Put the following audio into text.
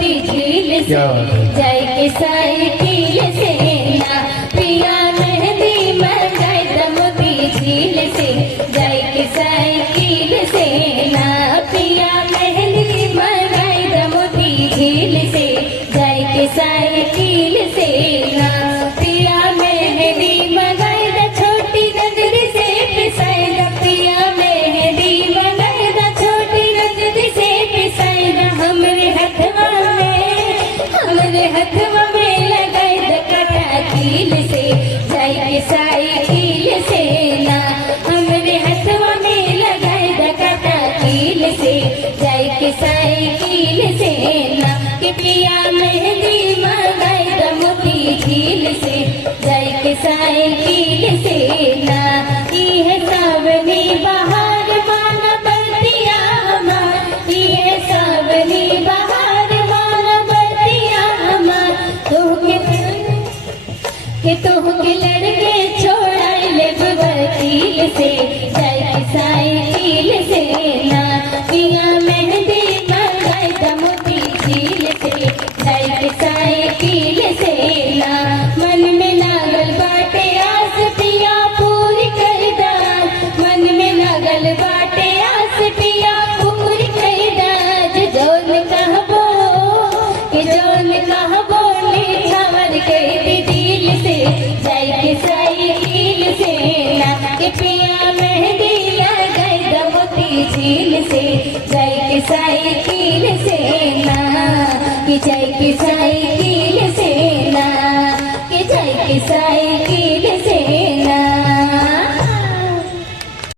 मोती झील से जाए के साइकिल से ना पिया मेहंदी मंगाए द मोती झील से जाए के साइकिल से ना पिया मेहंदी मंगाए द मोती झील से जाए के साइकिल से ना पिया मेहंदी मंगाए द छोटी नजर से पिसाए द पिया मेहंदी मंगाए द छोटी नजर से पिसाए द हमरे हथवा में लगाए द काटा कील से जाए के साइकिल से ना हमरे हथवा में लगाए द काटा कील से जाए के साइकिल से ना कि पिया मेहंदी मंगाए द मोती झील से जाए के साइकिल से ना ये सावनी बहार माना बतिया हमार ये सावनी बहार माना बतिया हमार तो के लड़के छोड़ाए ले वकील से जाए के साइकिल से ना पिया मेहंदी मंगाए द मोती झील से जाए के साइकिल से ना मन में लागल बाटे आस पिया पूरी कर दान मन में लागल बाटे आस पिया पूरी कर दान जोन कहबो ले छावर के दिल से जाए के साइकिल से ना के पिया मेहंदी लगाए द मोती झील से जाए के साइकिल से ना कि जाए के साइकिल